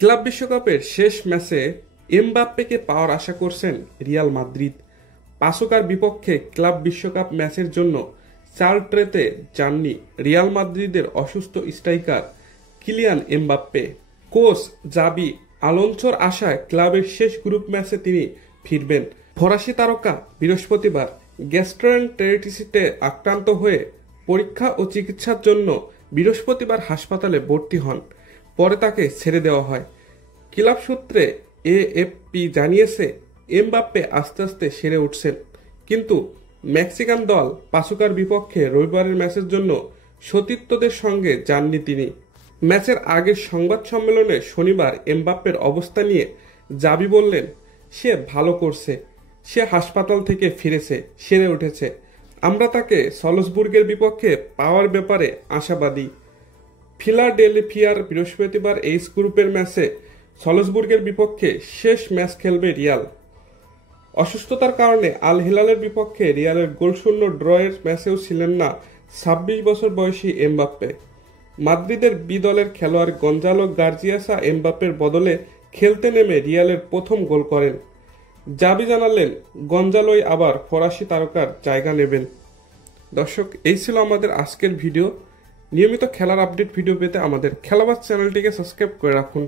Club বিশ্বকাপের শেষ ম্যাচে এমবাপ্পেকে পাওয়ার আশা করছেন রিয়াল মাদ্রিদ। পাসোকার বিপক্ষে ক্লাব বিশ্বকাপ ম্যাচের জন্য চার্ট্রেতে যাননি রিয়াল মাদ্রিদের অসুস্থ স্ট্রাইকার কিলিয়ান এমবাপ্পে। কোচ জাবি আলোনসোর আশায় ক্লাবের শেষ গ্রুপ ম্যাচে তিনি ফিরবেন। ফরাসি তারকা বৃহস্পতিবার গ্যাস্ট্রোএন্টেরিটিসে আক্রান্ত হয়ে পরীক্ষা ও চিকিৎসার জন্য বৃহস্পতিবার হাসপাতালে ভর্তি হন। পরে তাকে ছেড়ে দেওয়া হয়। ক্লাব সূত্রে এএফপি জানিয়েছে এমবাপ্পে আস্তে আস্তে সেরে উঠছেন, কিন্তু মেক্সিকান দল পাসোকার বিপক্ষে রবিবারের ম্যাচের জন্য সতীর্থদের সঙ্গে যাননি তিনি। ম্যাচের আগের সংবাদ সম্মেলনে শনিবার এমবাপ্পের অবস্থা নিয়ে জাবি বললেন, সে ভালো করছে, সে হাসপাতাল থেকে ফিরেছে, সেরে উঠেছে। আমরা তাকে সলসবুর্গের বিপক্ষে পাওয়ার ব্যাপারে আশাবাদী। ফিলাডেলফিয়ার বৃহস্পতিবার এইচ গ্রুপের ম্যাচে সলসবুর্গের বিপক্ষে শেষ ম্যাচ খেলবে রিয়াল। অসুস্থতার কারণে আল হিলালের বিপক্ষে রিয়ালের গোলশূন্য ড্রয়ের ম্যাচেও ছিলেন না ২৬ বছর বয়সী এমবাপ্পে। মাদ্রিদের বি দলের খেলোয়াড় গঞ্জালো গার্জিয়াসা এমবাপ্পের বদলে খেলতে নেমে রিয়ালের প্রথম গোল করেন। জাবি জানালেন, গঞ্জালোই আবার ফরাসি তারকার জায়গা নেবেন। দর্শক, এই ছিল আমাদের আজকের ভিডিও। নিয়মিত খেলার আপডেট ভিডিও পেতে আমাদের খেলাবাজ চ্যানেলটিকে সাবস্ক্রাইব করে রাখুন।